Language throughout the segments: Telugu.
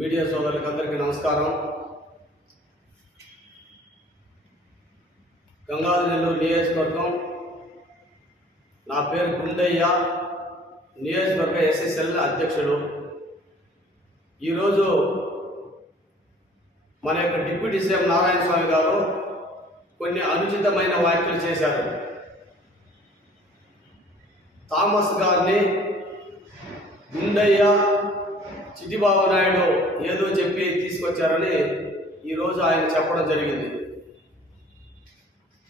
మీడియా సోదరులకు అందరికీ నమస్కారం. గంగాధర నెల్లూరు నియోజకవర్గం. నా పేరు గుండయ్య. నియోజకవర్గ ఎస్ఎస్ఎల్ అధ్యక్షుడు ఈరోజు మన యొక్క డిప్యూటీ సీఎం నారాయణ స్వామి గారు కొన్ని అనుచితమైన వ్యాఖ్యలు చేశారు. థామస్ గారిని గుండయ్య చిట్టిబాబు నాయుడు ఏదో చెప్పి తీసుకొచ్చారని ఈరోజు ఆయన చెప్పడం జరిగింది.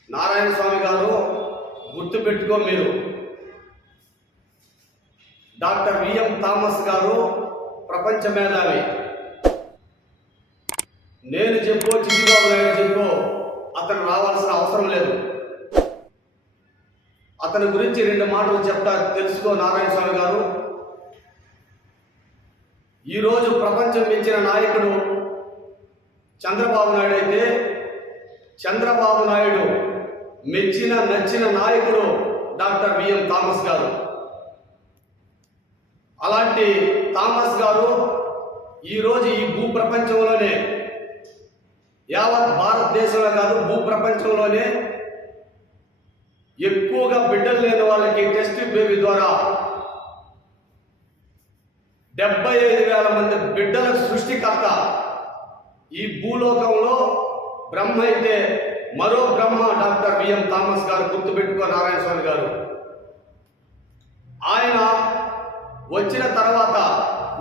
నారాయణ స్వామి గారు గుర్తుపెట్టుకో మీరు. డాక్టర్ విఎం థామస్ గారు ప్రపంచ మేధావి. నేను చెప్పు చిట్టిబాబు నాయుడు చెప్పు అతను రావాల్సిన అవసరం లేదు. అతని గురించి రెండు మాటలు చెప్తా తెలుసుకో నారాయణ స్వామి గారు. ఈరోజు ప్రపంచం మెచ్చిన నాయకుడు చంద్రబాబు నాయుడు అయితే చంద్రబాబు నాయుడు మెచ్చిన నచ్చిన నాయకుడు డాక్టర్ విఎం థామస్ గారు. అలాంటి థామస్ గారు ఈరోజు ఈ భూ ప్రపంచంలోనే యావత్ భారతదేశంలో కాదు భూ ప్రపంచంలోనే ఎక్కువగా బిడ్డలు లేని వాళ్ళకి టెస్ట్ బేబీ ద్వారా డెబ్బై ఐదు వేల మంది బిడ్డల సృష్టికర్త. ఈ భూలోకంలో బ్రహ్మ అయితే మరో బ్రహ్మ డాక్టర్ విఎం థామస్ గారు గుర్తుపెట్టుకో నారాయణ స్వామి గారు. ఆయన వచ్చిన తర్వాత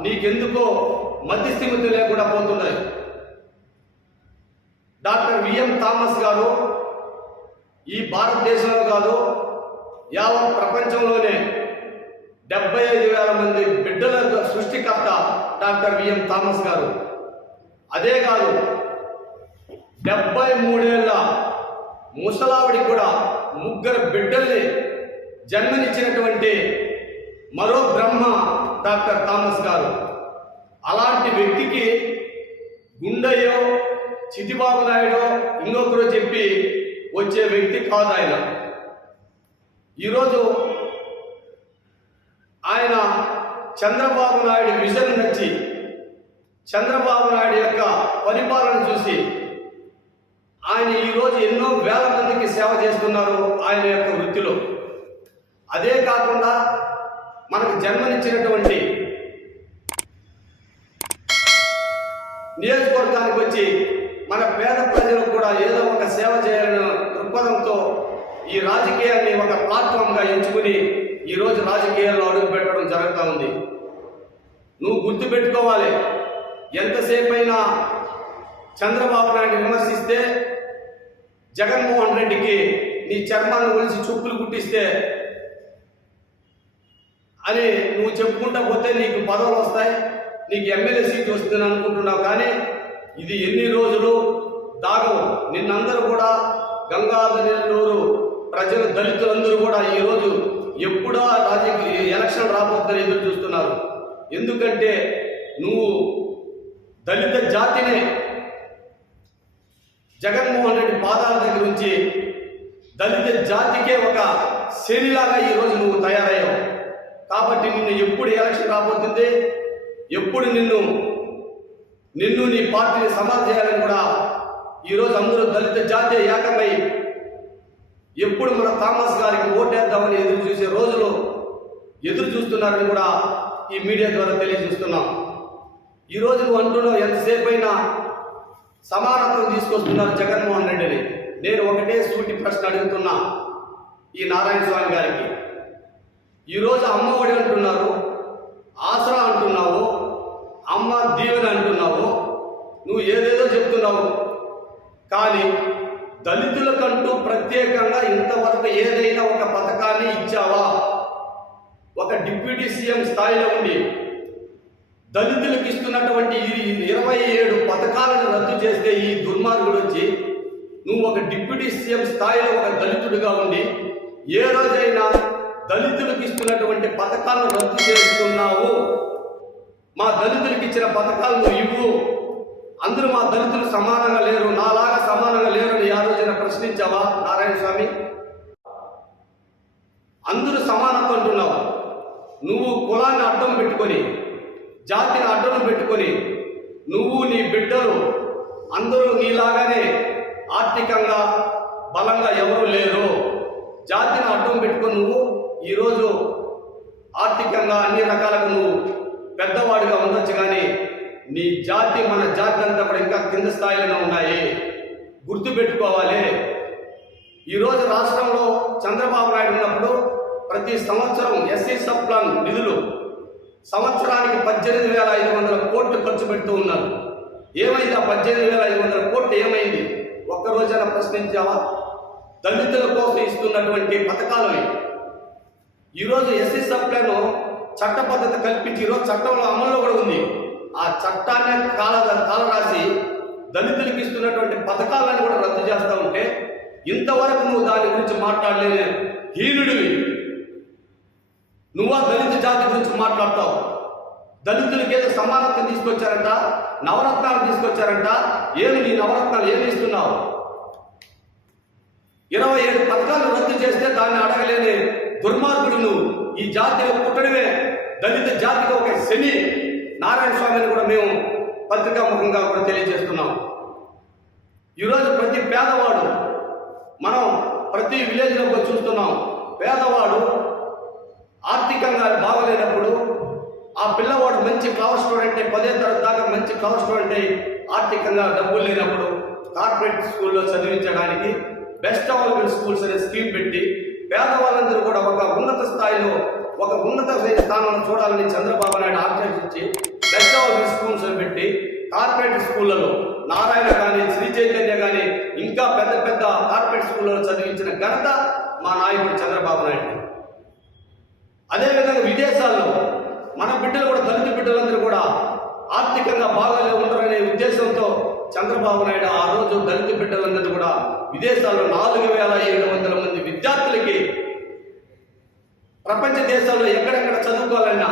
నీకెందుకో మధ్యస్థిమితి లేకుండా పోతున్నాయి. డాక్టర్ విఎం థామస్ గారు ఈ భారతదేశంలో కాదు యావత్ ప్రపంచంలోనే డెబ్బై ఐదు వేల మంది బిడ్డల సృష్టికర్త డాక్టర్ విఎం థామస్ గారు. అదే కాదు డెబ్బై మూడేళ్ళ ముసలావిడికి కూడా ముగ్గురు బిడ్డల్ని జన్మనిచ్చినటువంటి మరో బ్రహ్మ డాక్టర్ థామస్ గారు. అలాంటి వ్యక్తికి గుండయ్యో చితిబాబు నాయుడు ఇంకొకరు చెప్పి వచ్చే వ్యక్తి కాదు ఆయన. ఈరోజు ఆయన చంద్రబాబు నాయుడు విజన్ నచ్చి చంద్రబాబు నాయుడు యొక్క పరిపాలన చూసి ఆయన ఈరోజు ఎన్నో వేల మందికి సేవ చేస్తున్నారు ఆయన యొక్క వృత్తిలో. అదే కాకుండా మనకు జన్మనిచ్చినటువంటి నియోజకవర్గానికి వచ్చి మన పేద ప్రజలకు కూడా ఏదో ఒక సేవ చేయాలనే దృక్పథంతో ఈ రాజకీయాన్ని ఒక ప్లాట్ఫామ్గా ఎంచుకుని ఈరోజు రాజకీయాల్లో అడుగు పెట్టడం జరుగుతూ ఉంది. నువ్వు గుర్తుపెట్టుకోవాలి ఎంతసేపు అయినా చంద్రబాబు నాయుడు విమర్శిస్తే జగన్మోహన్ రెడ్డికి నీ చర్మాన్ని ఒలిసి చుప్పులు కుట్టిస్తే అని నువ్వు చెప్పుకుంటా పోతే నీకు పదవులు వస్తాయి నీకు ఎమ్మెల్యే సీట్ వస్తుంది అనుకుంటున్నావు. కానీ ఇది ఎన్ని రోజులు దాగవు. నిన్నందరూ కూడా గంగాధర నెల్లూరు ప్రజలు దళితులందరూ కూడా ఈరోజు ఎప్పుడో రాజకీయ ఎలక్షన్ రాబోతుందని ఎదురు చూస్తున్నారు. ఎందుకంటే నువ్వు దళిత జాతినే జగన్మోహన్ రెడ్డి పాదాల దగ్గర నుంచి దళిత జాతికే ఒక శనిలాగా ఈరోజు నువ్వు తయారయ్యావు. కాబట్టి నిన్ను ఎప్పుడు ఎలక్షన్ రాబోతుంది ఎప్పుడు నిన్ను నిన్ను నీ పార్టీని సమాధి చేయాలని కూడా ఈరోజు అందరూ దళిత జాతి ఎప్పుడు మన థామస్ గారికి ఓటేద్దామని ఎదురు చూసే రోజులు ఎదురు చూస్తున్నారని కూడా ఈ మీడియా ద్వారా తెలియజేస్తున్నాం. ఈరోజు నువ్వు అంటున్నావు ఎంతసేపు అయినా సమానత్వం తీసుకొస్తున్నారు జగన్మోహన్ రెడ్డిని. నేను ఒకటే సూటి ప్రశ్న అడుగుతున్నా ఈ నారాయణ స్వామి గారికి. ఈరోజు అమ్మ ఒడి అంటున్నారు ఆసరా అంటున్నావు అమ్మ దీవెన అంటున్నావు నువ్వు ఏదేదో చెప్తున్నావు. కానీ దళితులకంటూ ప్రత్యేకంగా ఇంతవరకు ఏదైనా ఒక పథకాన్ని ఇచ్చావా? ఒక డిప్యూటీ సీఎం స్థాయిలో ఉండి దళితులకు ఇస్తున్నటువంటి ఇరవై ఏడు పథకాలను రద్దు చేస్తే ఈ దుర్మార్గుడు వచ్చి నువ్వు ఒక డిప్యూటీ సీఎం స్థాయిలో ఒక దళితుడిగా ఉండి ఏ రోజైనా దళితులకు ఇస్తున్నటువంటి పథకాలను రద్దు చేస్తున్నావు. మా దళితులకు ఇచ్చిన పథకాలు నువ్వు ఇవ్వు. అందరూ మా దళితులు సమానంగా లేరు నాలాగా సమానంగా లేరు అని ఆ రోజున ప్రశ్నించావా నారాయణ స్వామి? అందరూ సమానత్వం అంటున్నావు. నువ్వు కులాన్ని అడ్డం పెట్టుకొని జాతిని అడ్డం పెట్టుకొని నువ్వు నీ బిడ్డలు అందరూ నీలాగానే ఆర్థికంగా బలంగా ఎవరూ లేరు. జాతిని అడ్డం పెట్టుకొని నువ్వు ఈరోజు ఆర్థికంగా అన్ని రకాలుగా నువ్వు పెద్దవాడిగా ఉండొచ్చు కానీ నీ జాతి మన జాతి అంతా కూడా ఇంకా కింద స్థాయిలోనే ఉన్నాయి. గుర్తు పెట్టుకోవాలి ఈరోజు రాష్ట్రంలో చంద్రబాబు నాయుడు ఉన్నప్పుడు ప్రతి సంవత్సరం ఎస్సీ సప్లాన్ నిధులు సంవత్సరానికి పద్దెనిమిది వేల ఐదు వందల కోట్లు ఖర్చు పెడుతూ ఉన్నారు. ఏమైంది ఆ పద్దెనిమిది వేల ఐదు వందల కోట్లు ఏమైంది? ఒక్క రోజైనా ప్రశ్నించావా? దళితుల కోసం ఇస్తున్నటువంటి పథకాలని ఈరోజు ఎస్సీ సబ్ చట్ట పద్ధతి కల్పించి ఈరోజు చట్టంలో అమల్లో కూడా ఉంది. ఆ చట్టాన్ని కాల కాలరాసి దళితులకు ఇస్తున్నటువంటి పథకాలను కూడా రద్దు చేస్తూ ఉంటే ఇంతవరకు నువ్వు దాని గురించి మాట్లాడలేని. హీనుడివి. నువ్వా దళిత జాతి గురించి మాట్లాడతావు? దళితులకి ఏదో సమానత్వం తీసుకొచ్చారంట నవరత్నాలు తీసుకొచ్చారంట. ఏమి నీ నవరత్నాలు? ఏమి ఇస్తున్నావు? ఇరవై ఏడు పథకాలు రద్దు చేస్తే దాన్ని అడగలేని దుర్మార్గుడు నువ్వు ఈ జాతిలో పుట్టడమే. దళిత జాతికి ఒక శని. నారాయణ స్వామిని కూడా మేము పత్రికాముఖంగా కూడా తెలియజేస్తున్నాం. ఈరోజు ప్రతి పేదవాడు మనం ప్రతి విలేజ్లో పోయి చూస్తున్నాం. పేదవాడు ఆర్థికంగా బాగలేనప్పుడు ఆ పిల్లవాడు మంచి క్లవర్ స్టూడెంట్ అయి పదే తరగతి దాకా మంచి క్లవర్ స్టూడెంట్ అయి ఆర్థికంగా డబ్బులు లేనప్పుడు కార్పొరేట్ స్కూల్లో చదివించడానికి బెస్ట్ డెవలప్మెంట్ స్కూల్స్ అనే స్కీమ్ పెట్టి పేదవాళ్ళందరూ కూడా ఒక ఉన్నత స్థాయిలో ఒక ఉన్నత స్థానంలో చూడాలని చంద్రబాబు నాయుడు ఆకాంక్షించి బెస్ట్ డెవలప్మెంట్ స్కూల్స్ పెట్టి కార్పొరేట్ స్కూళ్ళలో నారాయణ కానీ శ్రీ చైతన్య కానీ ఇంకా పెద్ద పెద్ద కార్పొరేట్ స్కూళ్ళలో చదివించిన ఘనత మా నాయకుడు చంద్రబాబు నాయుడు. అదేవిధంగా విదేశాల్లో మన బిడ్డలు కూడా దళిత బిడ్డలందరూ కూడా ఆర్థికంగా బాగాలే ఉంటారనే ఉద్దేశంతో చంద్రబాబు నాయుడు ఆ రోజు దళిత బిడ్డలందరూ కూడా విదేశాల్లో నాలుగు వేల ఏడు వందల మంది విద్యార్థులకి ప్రపంచ దేశాల్లో ఎక్కడెక్కడ చదువుకోవాలన్నా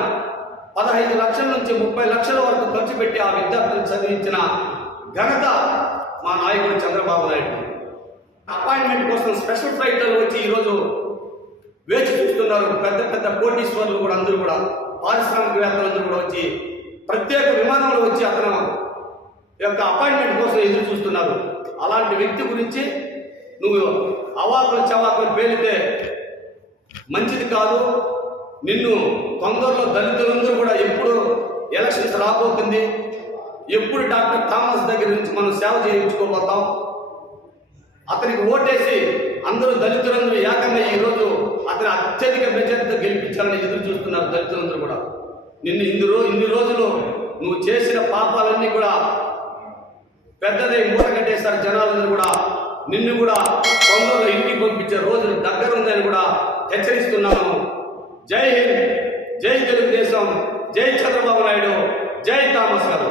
పదహైదు లక్షల నుంచి ముప్పై లక్షల వరకు ఖర్చు పెట్టి ఆ విద్యార్థులను చదివించిన ఘనత మా నాయకుడు చంద్రబాబు నాయుడు. అపాయింట్మెంట్ కోసం స్పెషల్ ఫ్లైట్లలో వచ్చి ఈరోజు వేచి చూస్తున్నారు. పెద్ద పెద్ద కోటీశ్వర్లు కూడా అందరూ కూడా పారిశ్రామికవేత్తలందరూ కూడా వచ్చి ప్రత్యేక విమానంలో వచ్చి అతను యొక్క అపాయింట్మెంట్ కోసం ఎదురు చూస్తున్నారు. అలాంటి వ్యక్తి గురించి నువ్వు అవాకులు చవాకులు పేలితే మంచిది కాదు. నిన్ను తొందరలో దళితులందరూ కూడా ఎప్పుడు ఎలక్షన్స్ రాబోతుంది. ఎప్పుడు డాక్టర్ థామస్ దగ్గర నుంచి మనం సేవ చేయించుకోబోతాం. అతనికి ఓటేసి అందరూ దళితులందరూ ఏకంగా ఈరోజు అతను అత్యధిక మెజార్టీతో గెలిపించాలని ఎదురు చూస్తున్నారు దళితులందరూ కూడా. నిన్ను ఇన్ని రో ఇన్ని రోజులు నువ్వు చేసిన పాపాలన్నీ కూడా పెద్దదే మూటగట్టేశారు జనాలందరూ కూడా. నిన్ను కూడా తొందరలో ఇంటికి పంపించే రోజు దగ్గర ఉందని కూడా హెచ్చరిస్తున్నాను. జై హింద్ జై తెలుగుదేశం జై చంద్రబాబు నాయుడు జై థామస్ గారు.